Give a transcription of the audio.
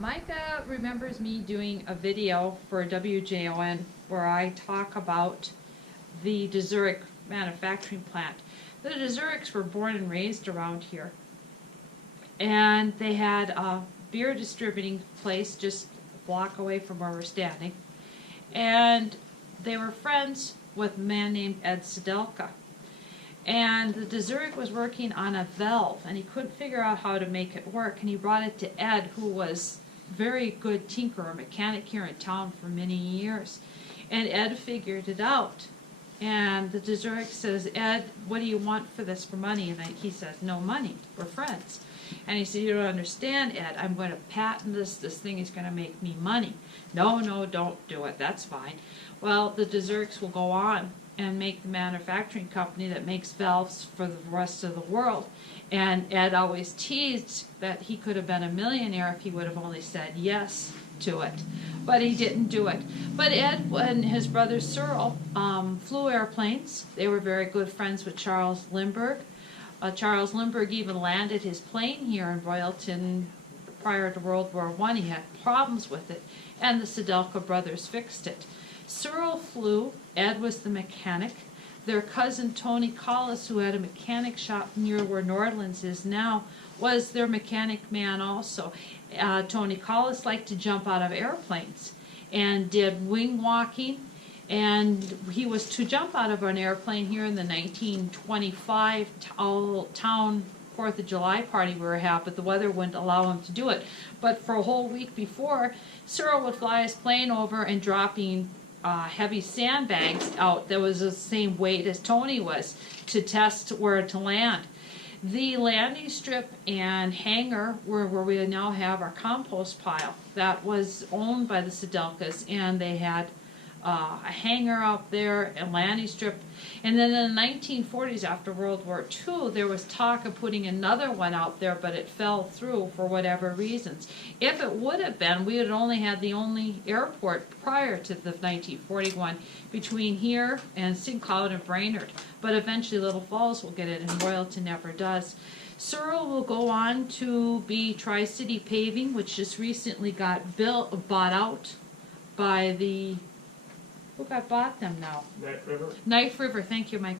Micah remembers me doing a video for WJON where I talk about the DeZurik manufacturing plant. The DeZuriks were born and raised around here, and they had a beer distributing place just a block away from where we're standing, and they were friends with a man named Ed Stodalka. And the DeZurik was working on a valve, and he couldn't figure out how to make it work, and he brought it to Ed, who was a very good tinkerer, mechanic here in town for many years. And Ed figured it out. And the DeZurik says, Ed, what do you want for this for money? And he says, no money, we're friends. And he said, you don't understand, Ed, I'm going to patent this thing is going to make me money. No, no, don't do it, that's fine. Well, the DeZuriks will go on and make the manufacturing company that makes valves for the rest of the world. And Ed always teased that he could have been a millionaire if he would have only said yes to it. But he didn't do it. But Ed and his brother Cyril flew airplanes. They were very good friends with Charles Lindbergh. Charles Lindbergh even landed his plane here in Royalton prior to World War I. He had problems with it, and the Stodalka brothers fixed it. Cyril flew, Ed was the mechanic. Their cousin Tony Collis, who had a mechanic shop near where Nordland's is now, was their mechanic man also. Tony Collis liked to jump out of airplanes and did wing walking, and he was to jump out of an airplane here in the 1925 town 4th of July party we were having, but the weather wouldn't allow him to do it. But for a whole week before, Cyril would fly his plane over and dropping heavy sandbags out that was the same weight as Tony was to test where to land. The landing strip and hangar where we now have our compost pile, that was owned by the Stodalkas, and they had a hangar out there, a landing strip. And then in the 1940s, after World War II, there was talk of putting another one out there, but it fell through for whatever reasons. If it would have been, we had only had the only airport prior to the 1941 between here and St. Cloud and Brainerd. But eventually Little Falls will get it, and Royalton never does. Cyril will go on to be Tri-City Paving, which just recently got bought out by the... Who got bought them now? Knife River? Knife River, thank you, Mike.